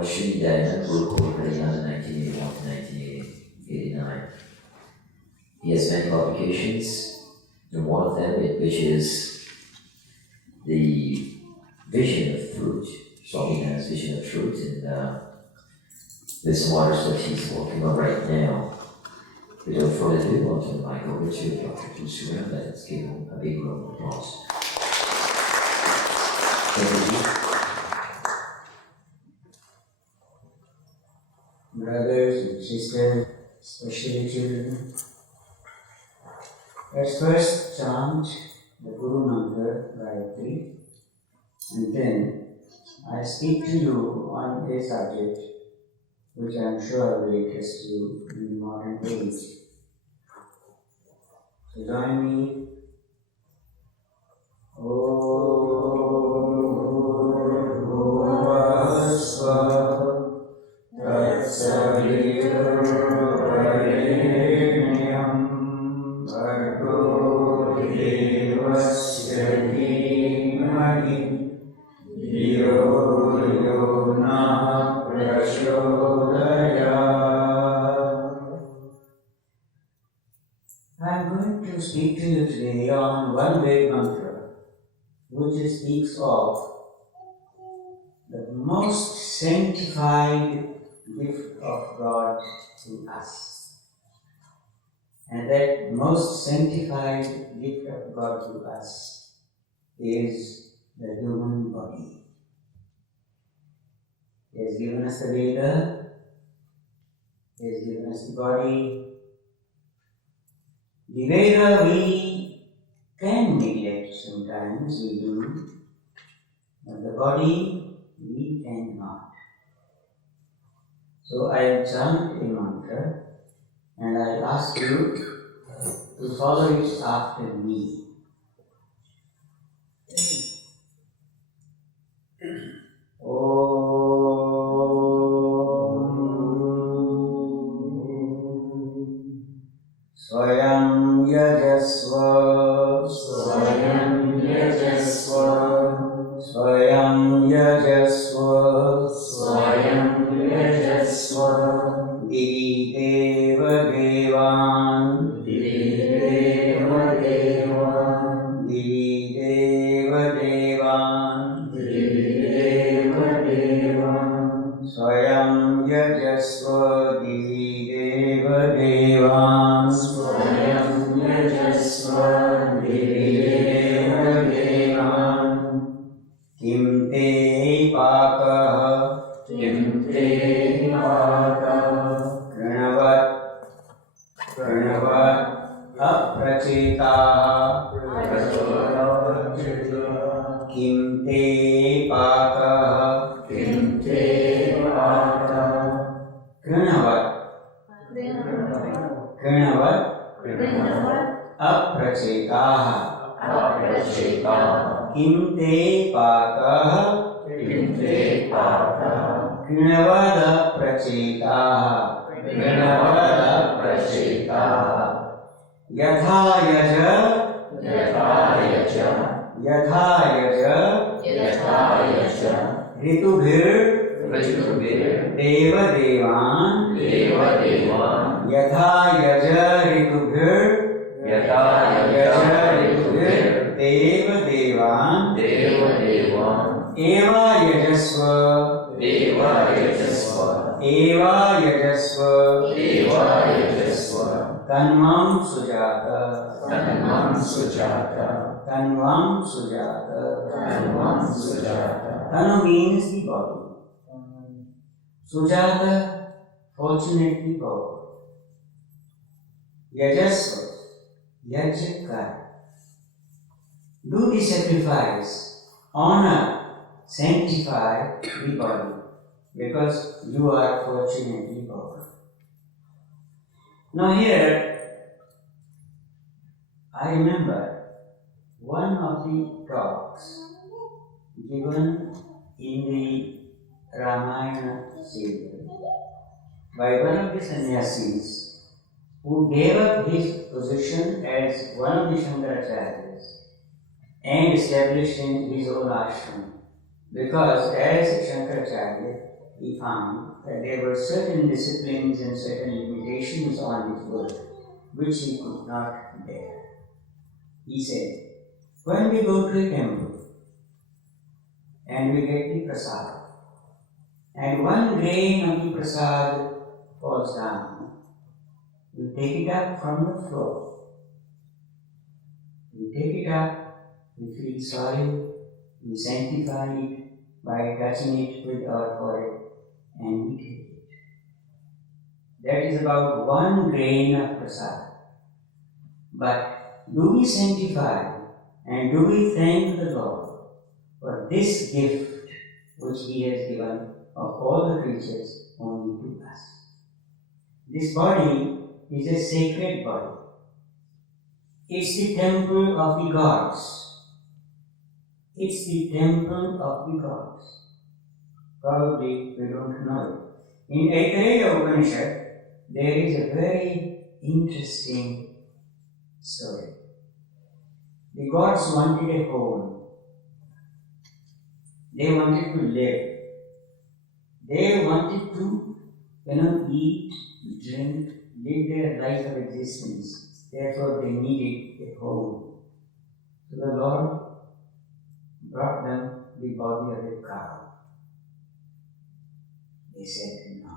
Brahmashri Dayana Gurukul Pradhyana 1981 to 1989. He has many publications, and one of them, which is the vision of fruit, Swami Nana's vision of fruit, and there's some others that he's working on right now. Without further ado, I'll turn the mic over to Dr. Tulsi Ram. Let's give him a big round of applause. Thank you. Brothers and sisters, especially children, let's first chant the Guru Mantra Gayatri, and then I speak to you on a subject which I am sure will interest you in the modern age. So join me. Speak to you today on one Vedic mantra which speaks of the most sanctified gift of God to us. And that most sanctified gift of God to us is the human body. He has given us the Veda, He has given us the body. The Veda we can neglect sometimes, we do, but the body we cannot. So I'll chant a mantra and I'll ask you to follow it after me. Swayam Yajasva, Swayam Yajasva, Swayam Yajasva, Swayam Yajasva, Divi Deva Devan, Divi Deva Devan, Divi Deva Devan, Divi Deva Devan, Swayam Yajasva, Divi Deva Devan. Kim te pakah, kim te pakah, pranavat aprachitaha, kim te pakah, pranavat aprachitaha. Kim te pakah, Krinavada prachetaha, Yatha yaja, Ritubhir, Deva Devan, Yatha yaja Ritubhir, Deva Devan, Eva Yajasva, Eva Yajasva, Tanvam Sujata, Tanvam Sujata. Tanu means the body. Sujata, fortunately born. Yajasva, Yajaka. Do the sacrifice, honor, sanctify the body, because you are fortunately born. Now here, I remember one of the talks given in the Ramayana serial by one of the sannyasis who gave up his position as one of the Shankaracharyas and established in his own ashram, because as Shankaracharya he found that there were certain disciplines and certain limitations on his work which he could not bear. He said, when we go to a temple and we get the prasad, and one grain of the prasad falls down, we take it up from the floor. We take it up, we feel sorry, we sanctify it by touching it with our forehead, and we take it. That is about one grain of prasad. But do we sanctify and do we thank the Lord for this gift which He has given of all the creatures only to us? This body is a sacred body. It's the temple of the gods. It's the temple of the gods. Probably we don't know it. In Achaarya Upanishad, there is a very interesting story. The gods wanted a home. They wanted to live. They wanted to, eat, drink, live their life of existence. Therefore, they needed a home. So the Lord brought them the body of a cow. They said, no,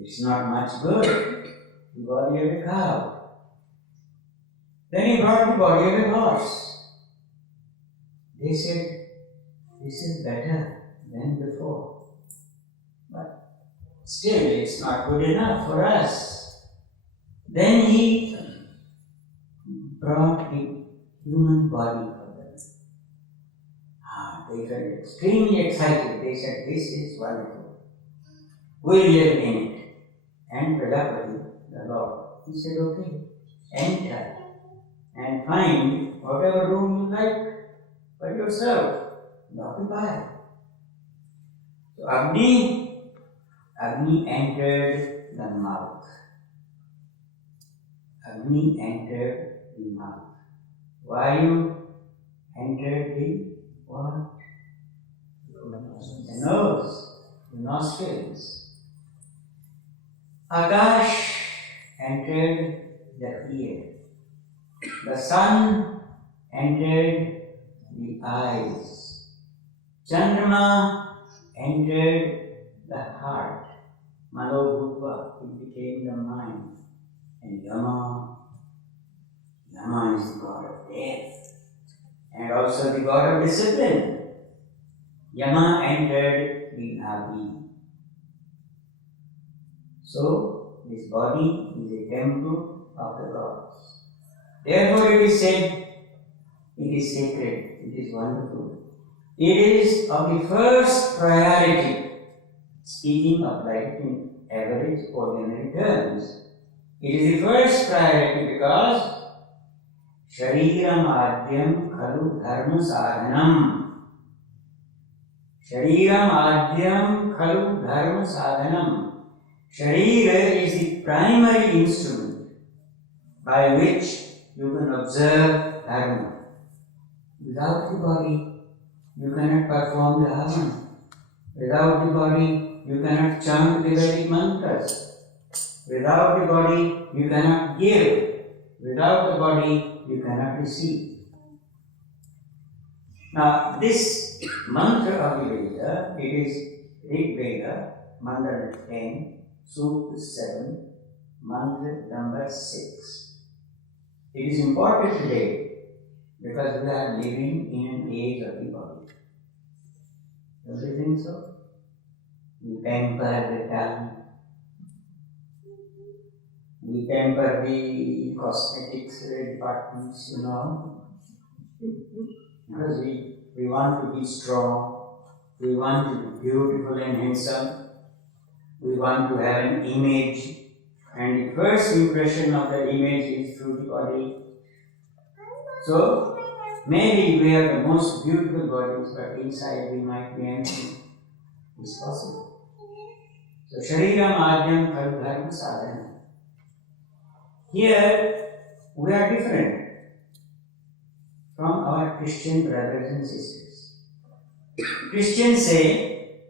it's not much good, the body of a cow. Then he brought the body of a horse. They said, this is better than before. But still, it's not good enough for us. Then he brought the human body for them. They felt extremely excited. They said, this is wonderful. We'll live in it. And Prajapati, the Lord, he said, okay, enter and find whatever room you like for yourself and occupy. So Agni entered the mouth. Agni entered the mouth. Vayu entered the what? The nose, the nostrils. Akash entered the ear. The sun entered the eyes. Chandrama entered the heart. Manobhutva, it became the mind. And Yama is the god of death. And also the god of discipline. Yama entered the Nadi. So, this body is a temple of the gods. Therefore, it is said, it is sacred, it is wonderful. It is of the first priority, speaking of life in average, ordinary terms. It is the first priority because Shariram Adhyam Khalu Dharma Sadhanam. Shariram Adhyam Khalu Dharma Sadhanam. Sharira is the primary instrument by which you can observe dharma. Without the body, you cannot perform the Havan. Without the body, you cannot chant the Vedic mantras. Without the body, you cannot give. Without the body, you cannot receive. Now, this mantra of the Veda, it is Rig Veda, Mandala 10, Sukta 7, Mantra number 6. It is important today because we are living in an age of the body. Don't you think so? We pamper the tongue. We pamper the cosmetics departments, because we want to be strong, we want to be beautiful and handsome, we want to have an image, and the first impression of the image is through the body. So, maybe we have the most beautiful bodies, but inside we might be empty. It's possible. So, Shariram Adhyam Khalu Dharma Sadhana. Here, we are different from our Christian brothers and sisters. Christians say,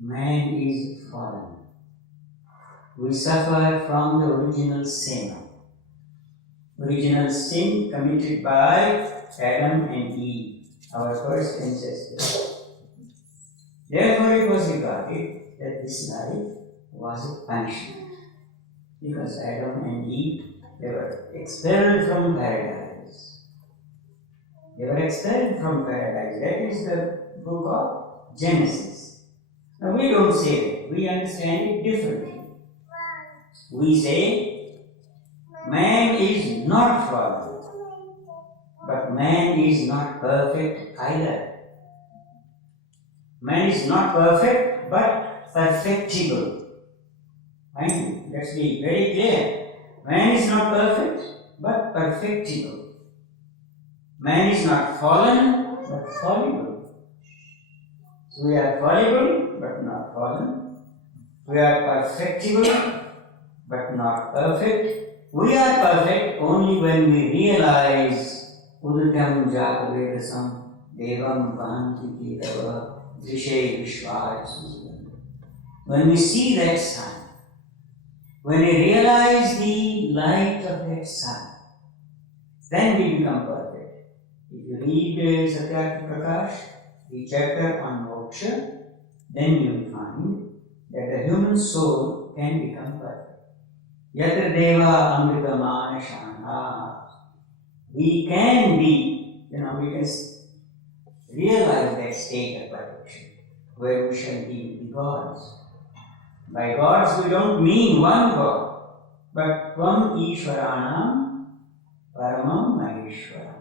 man is fallen. We suffer from the original sin. Original sin committed by Adam and Eve, our first ancestors. Therefore it was regarded that this life was a punishment. Because Adam and Eve, they were expelled from paradise. They were expelled from paradise. That is the book of Genesis. Now we don't say that. We understand it differently. We say, man is not fallen, but man is not perfect either. Man is not perfect, but perfectible. Mind, let's be very clear. Man is not perfect, but perfectible. Man is not fallen, but fallible. So we are fallible, but not fallen. We are perfectible, but not perfect. We are perfect only when we realize Udakam Jagavedasam Devam Vanti Ketava Vishay Vishwaya. When we see that sun, when we realize the light of that sun, then we become perfect. If you read Satyartha Prakash, the chapter on moksha, then you will find that the human soul can become perfect. Yatra deva amrita manashana. We can be, we can realize that state of perfection where we shall be the gods. By gods we don't mean one God, but Tvam Ishwaranam Paramam Maheshwaram.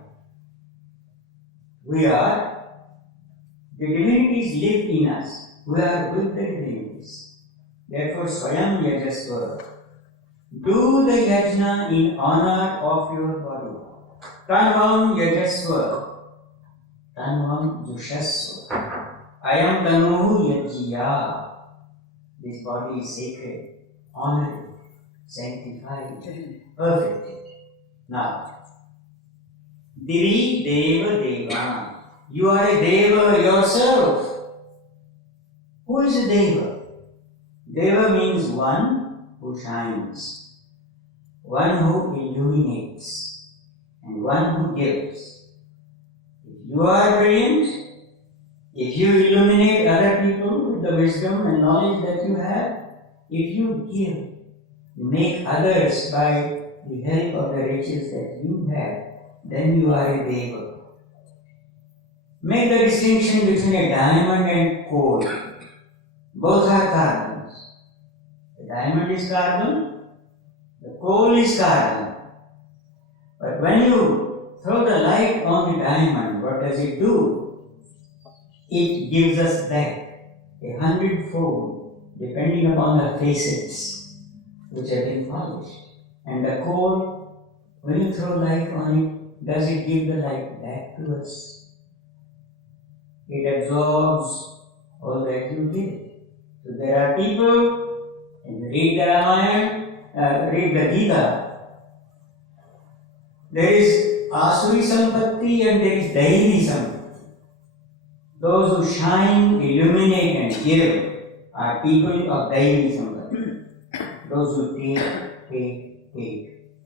The divinities live in us. We are with the divinities. Therefore, Swayam Yajasva. Do the yajna in honor of your body. Tanvam Yajasva. Tanvam Jushasva. Ayam Tanu Yajya. This body is sacred, honored, sanctified, perfected. Now, Divi Deva Deva. You are a Deva yourself. Who is a Deva? Deva means one who shines, one who illuminates, and one who gives. If you are brilliant, if you illuminate other people with the wisdom and knowledge that you have, if you give, make others by the help of the riches that you have, then you are a Deva. Make the distinction between a diamond and coal. Both are carbons. The diamond is carbon, the coal is carbon. But when you throw the light on the diamond, what does it do? It gives us back 100-fold, depending upon the facets which have been polished. And the coal, when you throw light on it, does it give the light back to us? It absorbs all that you did. So there are people, and you read the Ramayana, read the Gita, there is Asuri Sampatti and there is Daivi Sampatti. Those who shine, illuminate and give are people of Daivi Sampatti. Those who take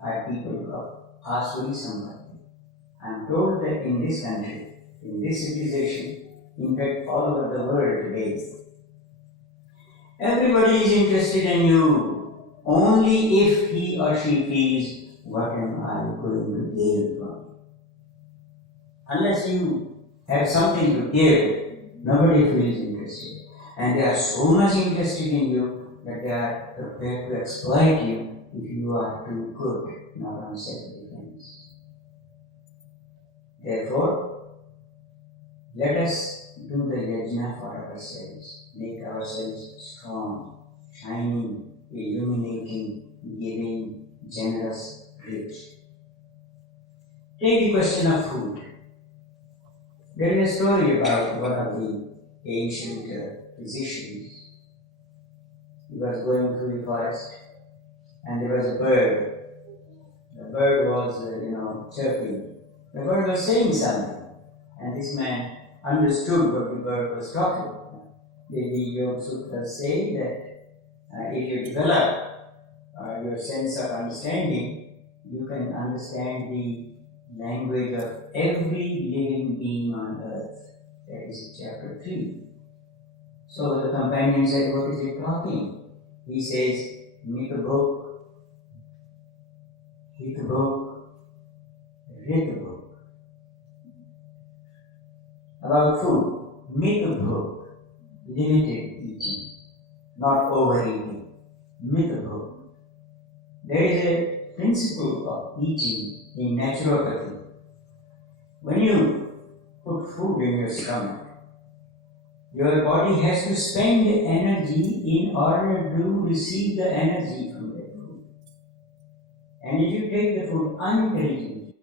are people of Asuri Sampatti. I am told that in this country, in this civilization, in fact all over the world today, everybody is interested in you only if he or she feels, what am I going to gain from you? Unless you have something to give, nobody feels interested. And they are so much interested in you that they are prepared to exploit you if you are too good, not on self-defense. Therefore, let us do the yajna for ourselves, make ourselves strong, shining, illuminating, giving, generous, rich. Take the question of food. There is a story about one of the ancient physicians. He was going through the forest and there was a bird. The bird was, chirping. The bird was saying something and this man understood what the bird was talking about. The Yoga Sutras say that if you develop your sense of understanding, you can understand the language of every living being on earth. That is chapter 3. So the companion said, what is he talking? He says, make a book, read a book, read a book. About food, make a book, limited eating, not overeating. Make a book. There is a principle of eating in naturopathy. When you put food in your stomach, your body has to spend energy in order to receive the energy from that food. And if you take the food unintelligently,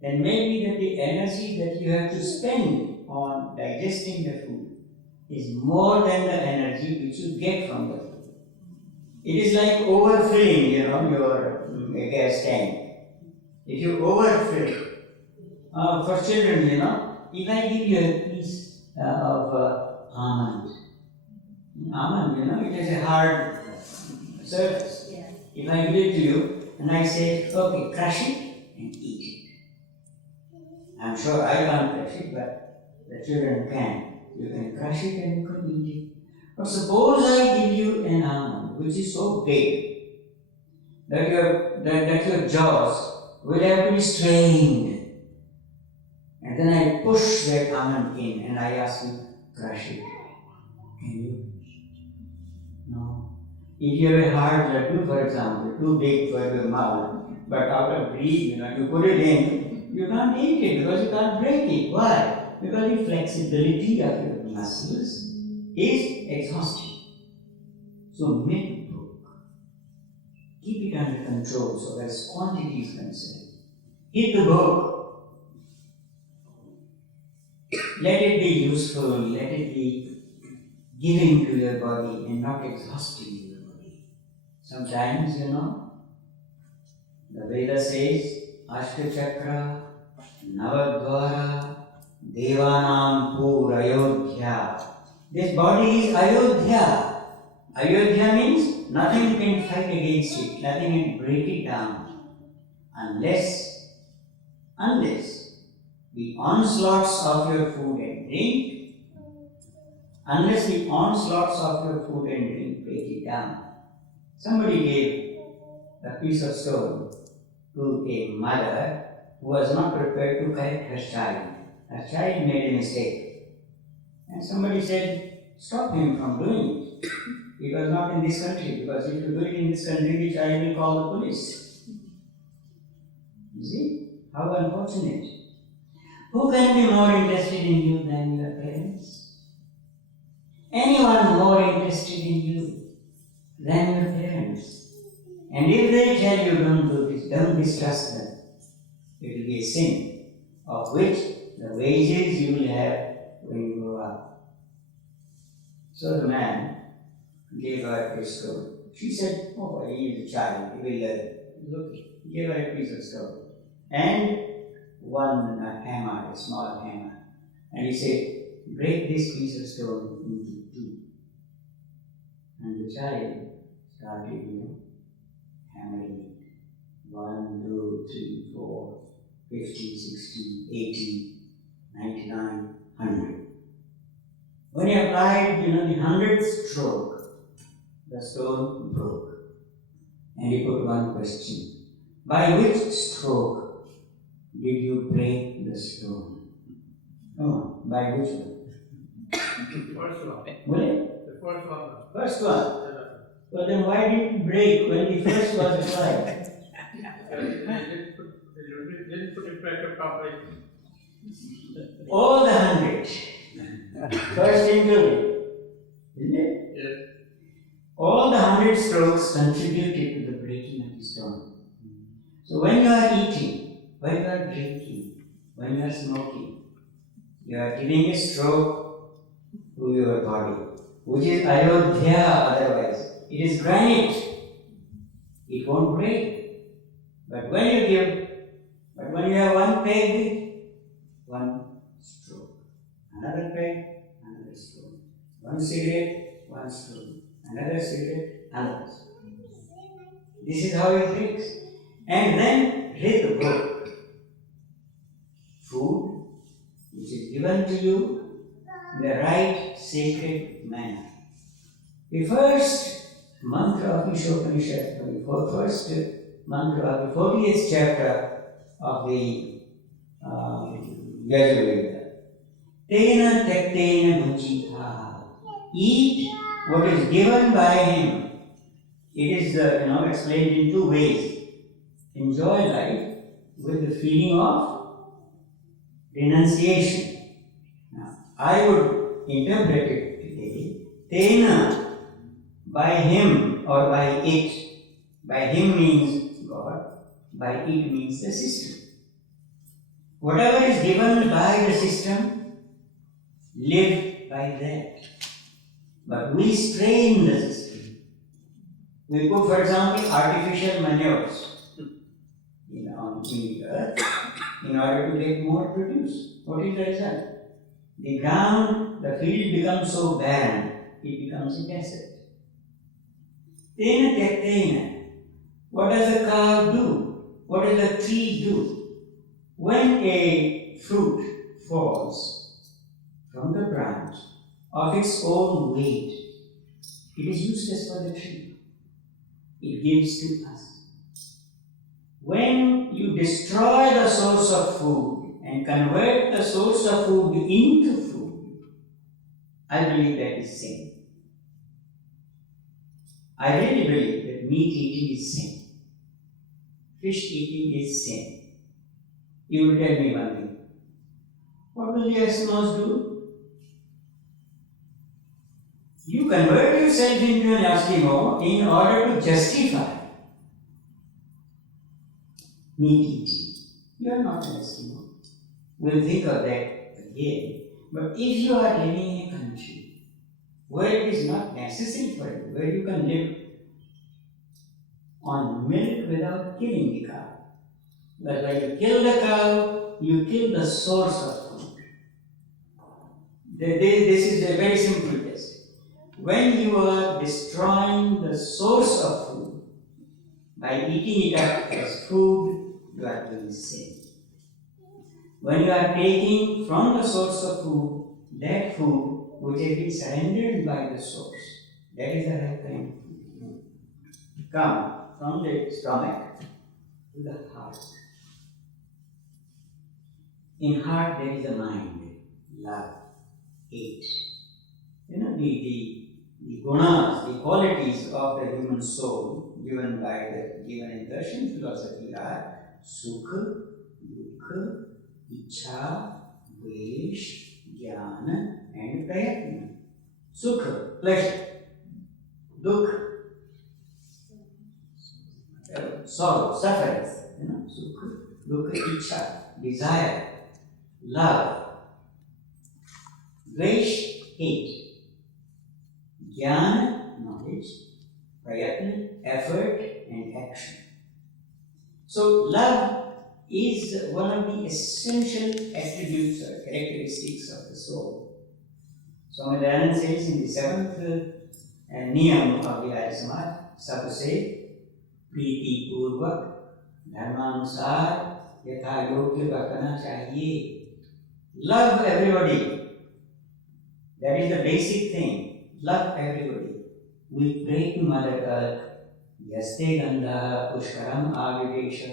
then maybe that the energy that you have to spend on digesting the food is more than the energy which you get from the food. It is like overfilling, your gas tank. If you overfill, for children, if I give you a piece of almond, it is a hard surface. Yeah. If I give it to you and I say, okay, crush it and eat it. I'm sure I can't crush it, but the children can. You can crush it and you can eat it. But suppose I give you an almond which is so big that your jaws will have to be strained. And then I push that almond in and I ask you, crush it. Can you? No. If you have a hard laddu, for example, too big for your mouth, but out of greed, you put it in, you can't eat it because you can't break it. Why? Because the flexibility of your muscles is exhausting. So make a book. Keep it under control so as quantity is concerned. Hit the book. Let it be useful, let it be giving to your body and not exhausting your body. Sometimes, the Veda says, Ashtachakra, Navadvara, Devanam Pur Ayodhya. This body is Ayodhya. Ayodhya means nothing can fight against it, nothing can break it down. Unless the onslaughts of your food and drink, break it down. Somebody gave a piece of stone to a mother who was not prepared to correct her child. Her child made a mistake. And somebody said, stop him from doing it. It was not in this country, because if you do it in this country, the child will call the police. You see? How unfortunate. Who can be more interested in you than your parents? Anyone more interested in you than your parents? And if they tell you don't do this, don't distrust them, it will be a sin, of which the wages you will have when you grow up. So the man gave her a stone. She said, oh, he is a child, he will learn. Look, he gave her a piece of stone. And one hammer, a small hammer. And he said, break this piece of stone into two. And the child started, hammering it. 1, 2, 3, 4, 50, 60, 80, 99, 100. When he applied, the 100th stroke, the stone broke. And he put one question. By which stroke did you break the stone? Come on, by which one? The first one. Really? The first one. First one. Well, then why did it break when the first was applied? They didn't put it back properly. All the 100. First included. Isn't it? Yes. All the 100 strokes contributed to the breaking of the stone. So when you are eating, when you are drinking, when you are smoking, you are giving a stroke to your body, which is Ayodhya otherwise. It is granite. It won't break. But when you have one peg, one stroke. Another peg, another stroke. One cigarette, one spoon. Another cigarette, another spoon. This is how it drinks. And then read the book. Food, which is given to you in the right sacred manner. The first mantra of Upanishad, the first mantra of the 40th chapter of the Yajur Veda. Tena tektena bhujita. Eat what is given by him. It is explained in two ways. Enjoy life with the feeling of renunciation. Now, I would interpret it today. Tena, by him or by it. By him means God, by it means the system. Whatever is given by the system, live by that. But we strain the system. We put, for example, artificial manures on the earth in order to get more produce. What is the result? The ground, the field becomes so barren, it becomes a desert. Tena tektena. What does the cow do? What does the tree do? When a fruit falls from the branch of its own weight, it is useless for the tree. It gives to us. When you destroy the source of food and convert the source of food into food, I believe that is sin. I really believe that meat eating is sin. Fish eating is sin. You will tell me one thing. What will the Eskimos do? You convert yourself into an Eskimo in order to justify meat eating. You are not an Eskimo. We'll think of that again. But if you are living in a country where it is not necessary for you, where you can live on milk without killing the cow. But when you kill the cow, you kill the source of food. This is a very simple test. When you are destroying the source of food by eating it up as food, you are doing sin. When you are taking from the source of food, that food which has been surrendered by the source, that is the right kind of food. Come from the stomach to the heart. In heart there is a mind, love, hate. The gunas, the qualities of the human soul given in Persian philosophy are sukha, dukha, ichha, dvesh, jnana and prayatna. Sukha, pleasure. Dukha, sorrow, suffering. Sukha, dukha, ichha, desire. Love, dvesh, hate. Jnana, knowledge, prayatna, effort and action. So love is one of the essential attributes or characteristics of the soul. Swami Dayananda says in the 7th niyam of the Arya Samaj, sab se प्रीति पूर्वक धर्मानुसार यथा योग्य बरतना चाहिए. Love everybody. That is the basic thing. Love everybody. We pray to Mother Earth. Yaste gandha pushkaram avivesha.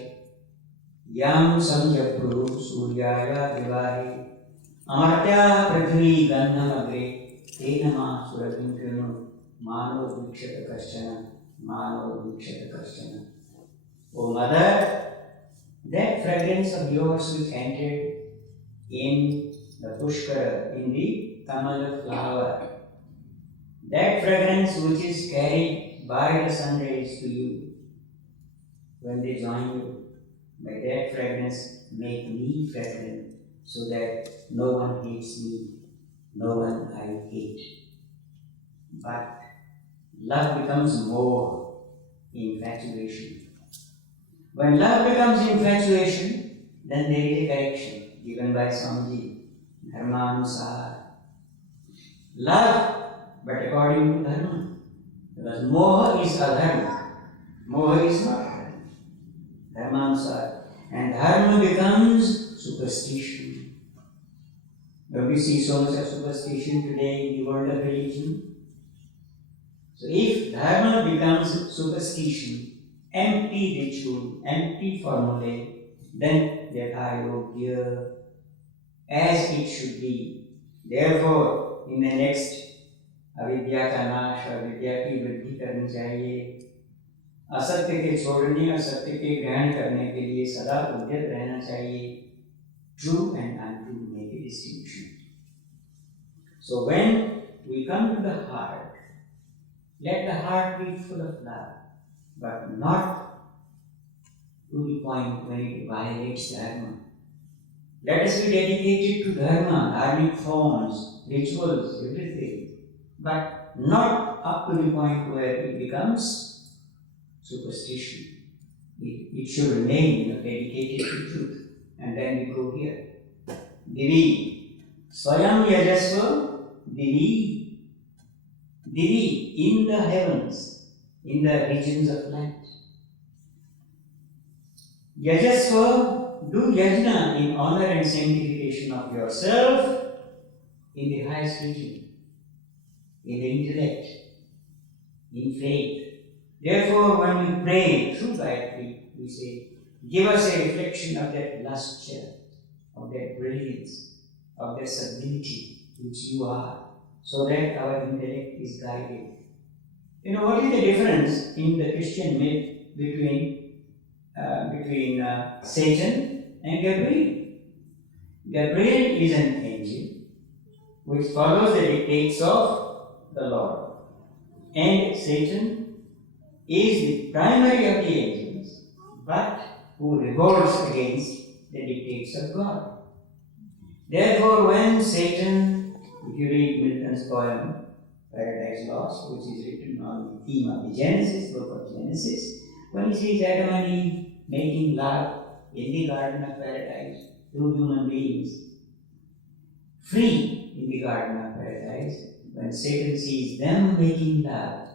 Yam samjapru suryaya divari. Amartya prithvi gandham agre. Tenama suravinkrinu. Mano vikshata kaschana. Mano vikshata kaschana. O Mother, that fragrance of yours which entered in the pushkara, in the kamala flower, that fragrance which is carried by the sun rays to you, when they join you, by that fragrance make me fragrant, so that no one hates me, no one I hate. But love becomes more infatuation. When love becomes infatuation, then there is a correction given by Swamiji, Dharmanusar. Love but according to Dharma. Because moha is adharma. Moha is not dharma. Dharmansar. And dharma becomes superstition. Don't we see so much of superstition today in the world of religion? So if dharma becomes superstition, empty ritual, empty formulae, then yathayogya, as it should be. Therefore, in the next अविद्या का नाश और विद्या की वृद्धि करनी चाहिए, असत्य के छोड़ने और सत्य के ग्रहण करने के लिए सदा उद्यत रहना चाहिए. True and untrue make a distinction. So when we come to the heart, let the heart be full of love, but not to the point when it violates dharma. Let us be dedicated to dharma, dharmic forms, rituals, everything, but not up to the point where it becomes superstition. It should remain dedicated to truth. And then we go here. Divi. Swayam Yajasva Divi. Divi, in the heavens, in the regions of light. Yajasva, do yajna in honor and sanctification of yourself in the highest region, in the intellect, in faith. Therefore, when we pray through Gayatri, we say, give us a reflection of that lustre, of that brilliance, of that sublimity which you are, so that our intellect is guided. You know, what is the difference in the Christian myth between Satan and Gabriel? Gabriel is an angel which follows the dictates of the Lord, and Satan is the primary of the angels, but who revolts against the dictates of God. Therefore, when Satan, if you read Milton's poem, Paradise Lost, which is written on the theme of the Genesis, book of Genesis, when he sees Adam and Eve making love in the Garden of Paradise, two human beings, free in the Garden of Paradise, when Satan sees them making love,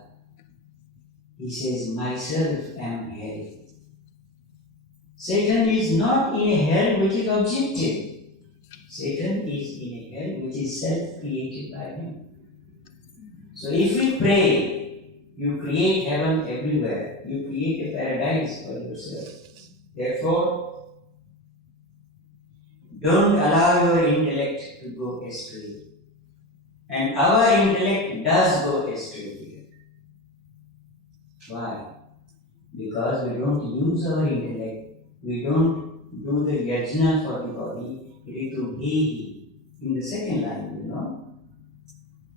he says, myself am hell. Satan is not in a hell which is objective. Satan is in a hell which is self-created by him. So if we pray, you create heaven everywhere. You create a paradise for yourself. Therefore, don't allow your intellect to go astray. And our intellect does go astray here. Why? Because we don't use our intellect. We don't do the yajna for the body, ritu bhehi. In the second line, you know.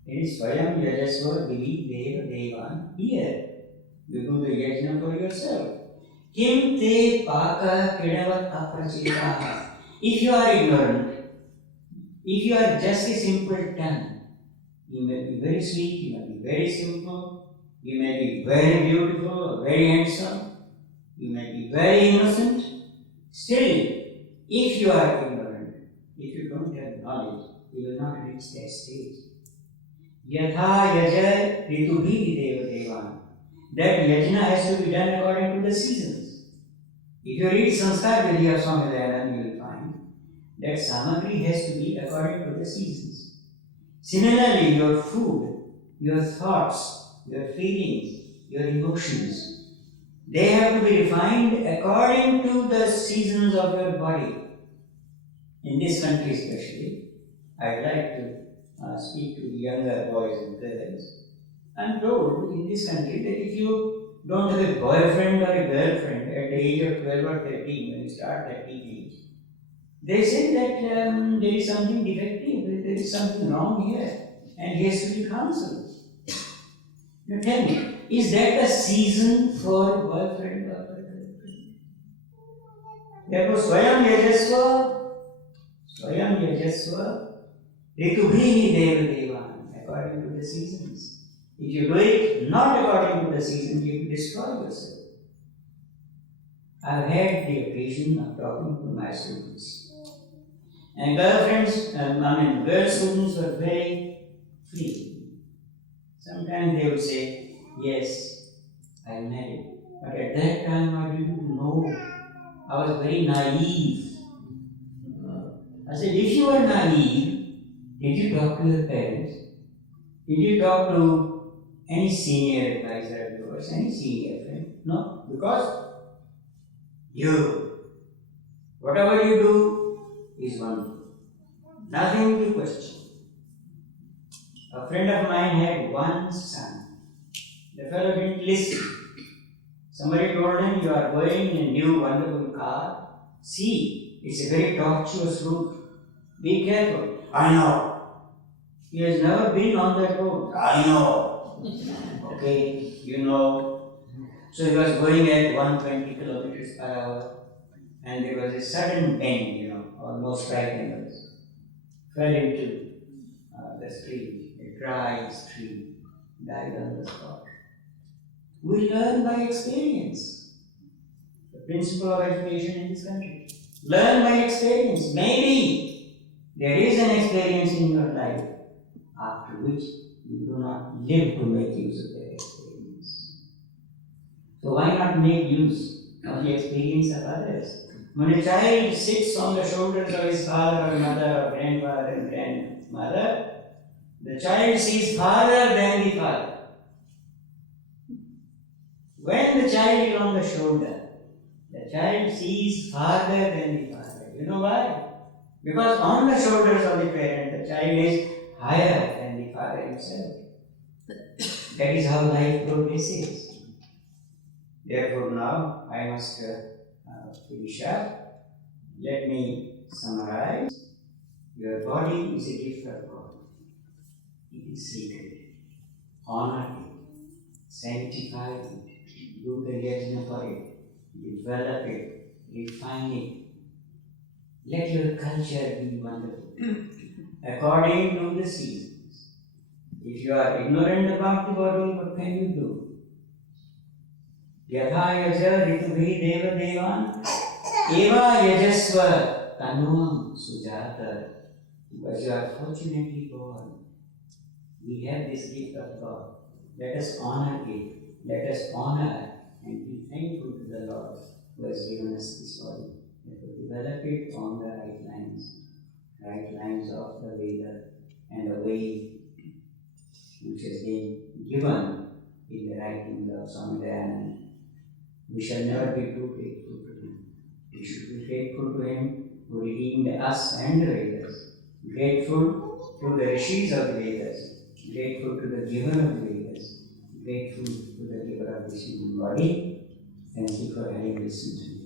It is Swayam Yajasva Divi Deva Devan. Here, you do the yajna for yourself. Kim te paka kidavat aprachitaha. If you are ignorant, if you are just a simple tongue, you may be very sweet, you may be very simple, you may be very beautiful, very handsome, you may be very innocent. Still, if you are ignorant, if you don't have knowledge, you will not reach that stage. Yatha yaja ritubhi deva devan. That yajna has to be done according to the seasons. If you read Sanskrit Vedic of Swami Dayananda, you will find that samagri has to be according to the seasons. Similarly, your food, your thoughts, your feelings, your emotions, they have to be refined according to the seasons of your body. In this country especially, I'd like to speak to younger boys and girls. I'm told in this country that if you don't have a boyfriend or a girlfriend at the age of 12 or 13, when you start that teenage, they say that there is something defective, there is something wrong here, and he has to be counseled. Now tell me, is that a season for boyfriend or girlfriend? Therefore, Swayam Yajasva, Ritubhihi Deva Devan, according to the seasons. If you do it not according to the season, you will destroy yourself. I've had the occasion of talking to my students. And girl students were very free. Sometimes they would say, yes, I am married. But at that time I didn't know. I was very naive. I said, if you are naive, did you talk to your parents? Did you talk to any senior advisor of yours, any senior friend? No, because whatever you do is wonderful. Nothing to question. A friend of mine had one son. The fellow didn't listen. Somebody told him, you are going in a new wonderful car. See, it's a very tortuous route. Be careful. I know. He has never been on that road. I know. Okay, you know. So he was going at 120 kilometers per hour, and there was a sudden bend, almost right in us. Fell into the stream, a dry stream, died on the spot. We learn by experience. The principle of education in this country. Learn by experience. Maybe there is an experience in your life after which you do not live to make use of that experience. So why not make use of the experience of others? When a child sits on the shoulders of his father or mother or grandfather and grandmother, the child sees farther than the father. When the child is on the shoulder, the child sees farther than the father. You know why? Because on the shoulders of the parent, the child is higher than the father himself. That is how life progresses. Therefore, now I must finish up. Let me summarize. Your body is a gift of God. It is sacred. Honor it. Sanctify it. Do the yajna for it. Develop it. Refine it. Let your culture be wonderful. According to the seasons. If you are ignorant about the body, what can you do? Yatha yaja ritubhi deva devan eva yajasva tanuam sujata. Because you are fortunately born. We have this gift of God. Let us honor it. Let us honor and be thankful to the Lord who has given us this body. Let us develop it on the right lines of the Veda and the way which has been given in the writings of Swami Dayananda. We shall never be too grateful to him. We should be grateful to him who redeemed us and the Vedas. Grateful to the Rishis of the Vedas. Grateful to the giver of the Vedas. Grateful to the giver of this human body. Thank you for having listened to me.